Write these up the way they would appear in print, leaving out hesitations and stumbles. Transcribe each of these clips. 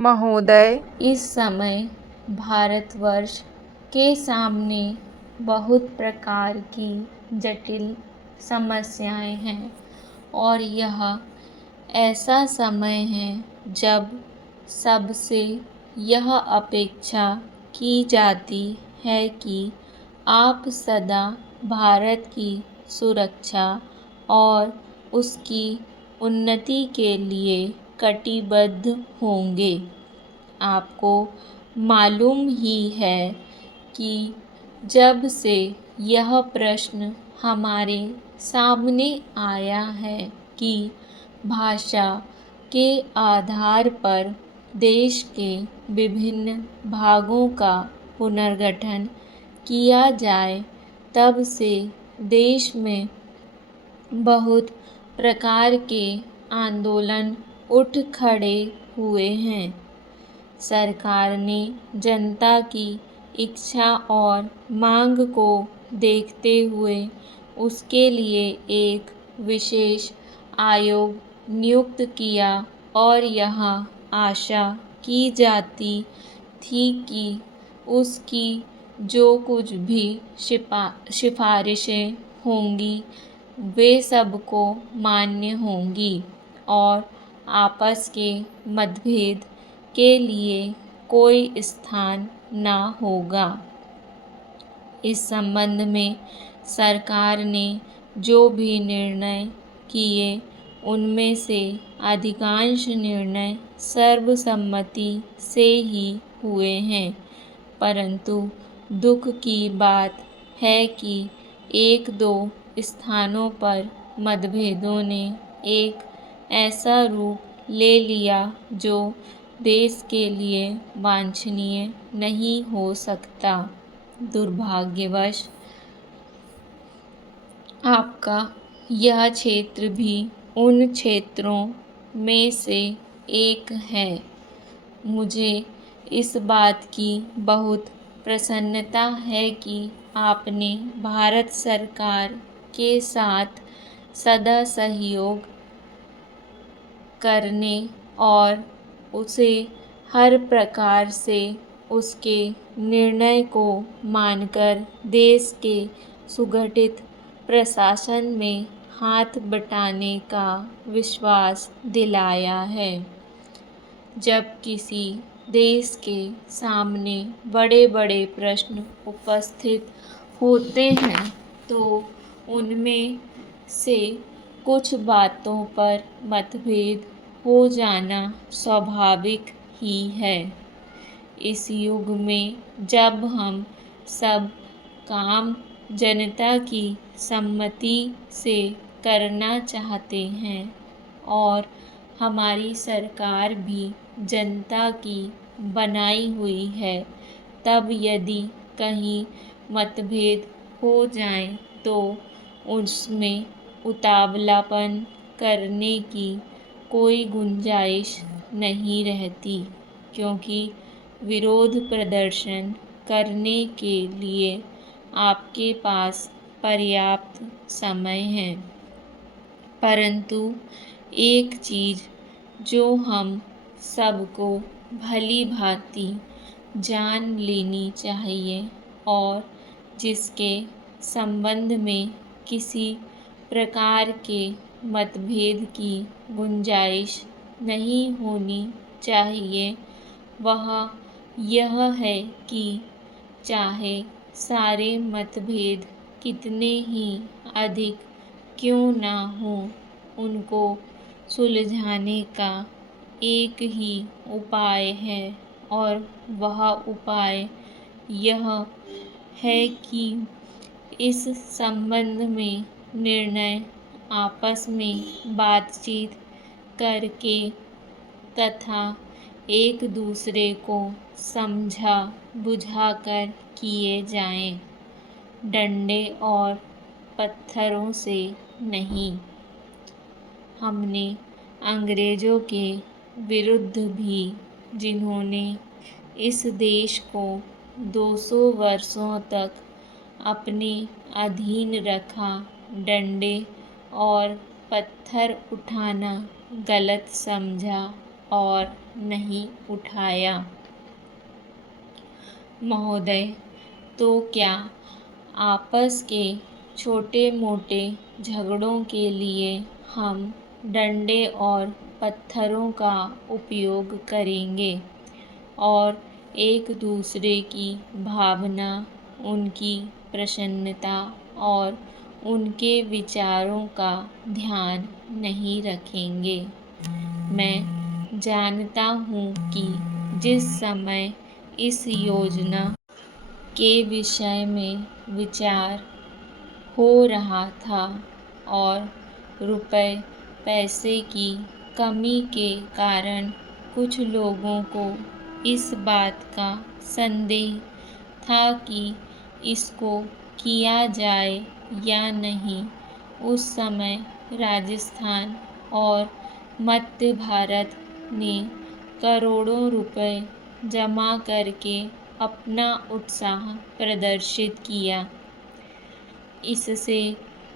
महोदय, इस समय भारतवर्ष के सामने बहुत प्रकार की जटिल समस्याएं हैं और यह ऐसा समय है जब सबसे यह अपेक्षा की जाती है कि आप सदा भारत की सुरक्षा और उसकी उन्नति के लिए कटिबद्ध होंगे। आपको मालूम ही है कि जब से यह प्रश्न हमारे सामने आया है कि भाषा के आधार पर देश के विभिन्न भागों का पुनर्गठन किया जाए, तब से देश में बहुत प्रकार के आंदोलन उठ खड़े हुए हैं। सरकार ने जनता की इच्छा और मांग को देखते हुए उसके लिए एक विशेष आयोग नियुक्त किया और यह आशा की जाती थी कि उसकी जो कुछ भी सिफारिशें होंगी वे सबको मान्य होंगी और आपस के मतभेद के लिए कोई स्थान न होगा। इस संबंध में सरकार ने जो भी निर्णय किए उनमें से अधिकांश निर्णय सर्वसम्मति से ही हुए हैं, परंतु दुख की बात है कि एक दो स्थानों पर मतभेदों ने एक ऐसा रूप ले लिया जो देश के लिए वांछनीय नहीं हो सकता। दुर्भाग्यवश आपका यह क्षेत्र भी उन क्षेत्रों में से एक है। मुझे इस बात की बहुत प्रसन्नता है कि आपने भारत सरकार के साथ सदा सहयोग करने और उसे हर प्रकार से उसके निर्णय को मानकर देश के सुगठित प्रशासन में हाथ बटाने का विश्वास दिलाया है। जब किसी देश के सामने बड़े बड़े प्रश्न उपस्थित होते हैं तो उनमें से कुछ बातों पर मतभेद हो जाना स्वाभाविक ही है। इस युग में जब हम सब काम जनता की सम्मति से करना चाहते हैं और हमारी सरकार भी जनता की बनाई हुई है, तब यदि कहीं मतभेद हो जाए तो उसमें उतावलापन करने की कोई गुंजाइश नहीं रहती, क्योंकि विरोध प्रदर्शन करने के लिए आपके पास पर्याप्त समय है। परंतु एक चीज़ जो हम सबको भली भांति जान लेनी चाहिए और जिसके संबंध में किसी प्रकार के मतभेद की गुंजाइश नहीं होनी चाहिए, वह यह है कि चाहे सारे मतभेद कितने ही अधिक क्यों ना हों, उनको सुलझाने का एक ही उपाय है और वह उपाय यह है कि इस संबंध में निर्णय आपस में बातचीत करके तथा एक दूसरे को समझा बुझाकर किए जाएं, डंडे और पत्थरों से नहीं। हमने अंग्रेजों के विरुद्ध भी, जिन्होंने इस देश को 200 वर्षों तक अपने अधीन रखा, डंडे और पत्थर उठाना गलत समझा और नहीं उठाया। महोदय, तो क्या आपस के छोटे मोटे झगड़ों के लिए हम डंडे और पत्थरों का उपयोग करेंगे और एक दूसरे की भावना, उनकी प्रसन्नता और उनके विचारों का ध्यान नहीं रखेंगे? मैं जानता हूँ कि जिस समय इस योजना के विषय में विचार हो रहा था और रुपए पैसे की कमी के कारण कुछ लोगों को इस बात का संदेह था कि इसको किया जाए या नहीं, उस समय राजस्थान और मध्य भारत ने करोड़ों रुपए जमा करके अपना उत्साह प्रदर्शित किया। इससे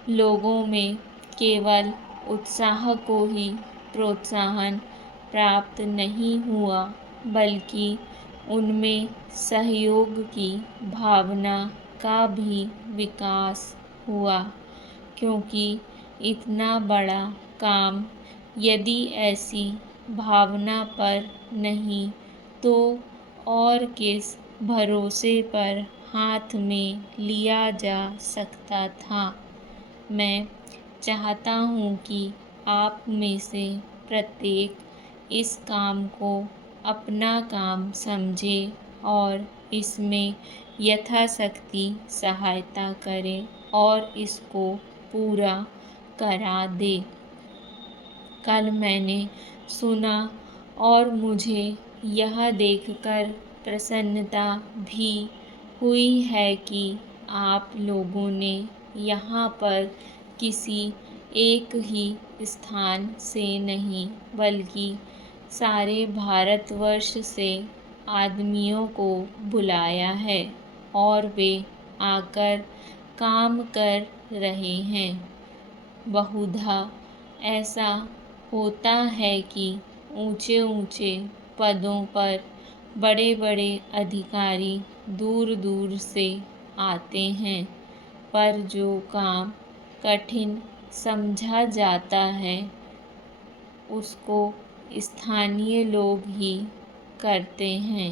लोगों में केवल उत्साह को ही प्रोत्साहन प्राप्त नहीं हुआ, बल्कि उनमें सहयोग की भावना का भी विकास हुआ, क्योंकि इतना बड़ा काम यदि ऐसी भावना पर नहीं तो और किस भरोसे पर हाथ में लिया जा सकता था। मैं चाहता हूँ कि आप में से प्रत्येक इस काम को अपना काम समझे और इसमें यथाशक्ति सहायता करे और इसको पूरा करा दे। कल मैंने सुना और मुझे यह देखकर प्रसन्नता भी हुई है कि आप लोगों ने यहाँ पर किसी एक ही स्थान से नहीं, बल्कि सारे भारतवर्ष से आदमियों को बुलाया है और वे आकर काम कर रहे हैं। बहुधा ऐसा होता है कि ऊंचे ऊंचे पदों पर बड़े बड़े अधिकारी दूर दूर से आते हैं, पर जो काम कठिन समझा जाता है उसको स्थानीय लोग ही करते हैं।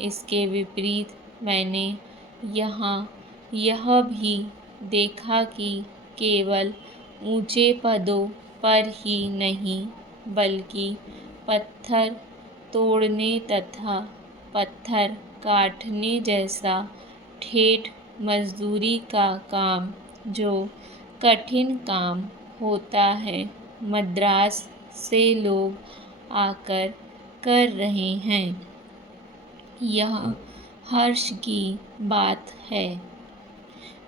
इसके विपरीत मैंने यहाँ यह भी देखा कि केवल ऊंचे पदों पर ही नहीं, बल्कि पत्थर तोड़ने तथा पत्थर काटने जैसा ठेठ मजदूरी का काम, जो कठिन काम होता है, मद्रास से लोग आकर कर रहे हैं। यह हर्ष की बात है।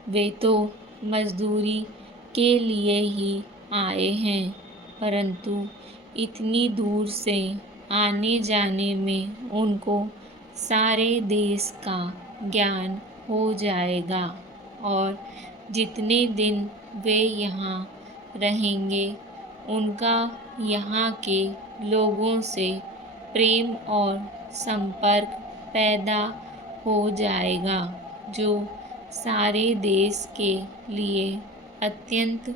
वे तो मजदूरी के लिए ही आए हैं, परंतु इतनी दूर से आने जाने में उनको सारे देश का ज्ञान हो जाएगा और जितने दिन वे यहाँ रहेंगे उनका यहाँ के लोगों से प्रेम और संपर्क पैदा हो जाएगा, जो सारे देश के लिए अत्यंत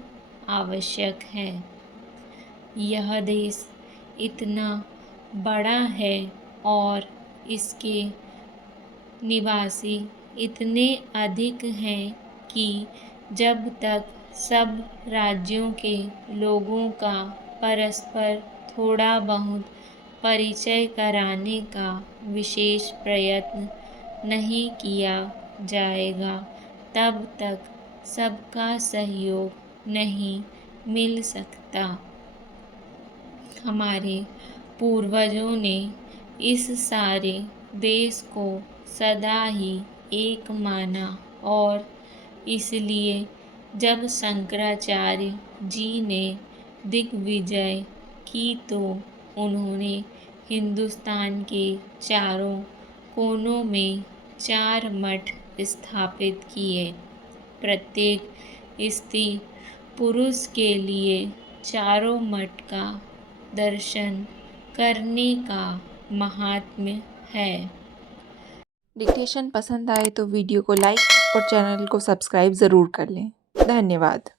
आवश्यक है। यह देश इतना बड़ा है और इसके निवासी इतने अधिक हैं कि जब तक सब राज्यों के लोगों का परस्पर थोड़ा बहुत परिचय कराने का विशेष प्रयत्न नहीं किया जाएगा, तब तक सबका सहयोग नहीं मिल सकता। हमारे पूर्वजों ने इस सारे देश को सदा ही एक माना और इसलिए जब शंकराचार्य जी ने दिग्विजय की तो उन्होंने हिंदुस्तान के चारों कोनों में 4 मठ स्थापित किए। प्रत्येक स्त्री पुरुष के लिए चारों मठ का दर्शन करने का महात्म्य है। डिक्टेशन पसंद आए तो वीडियो को लाइक और चैनल को सब्सक्राइब ज़रूर कर लें। धन्यवाद।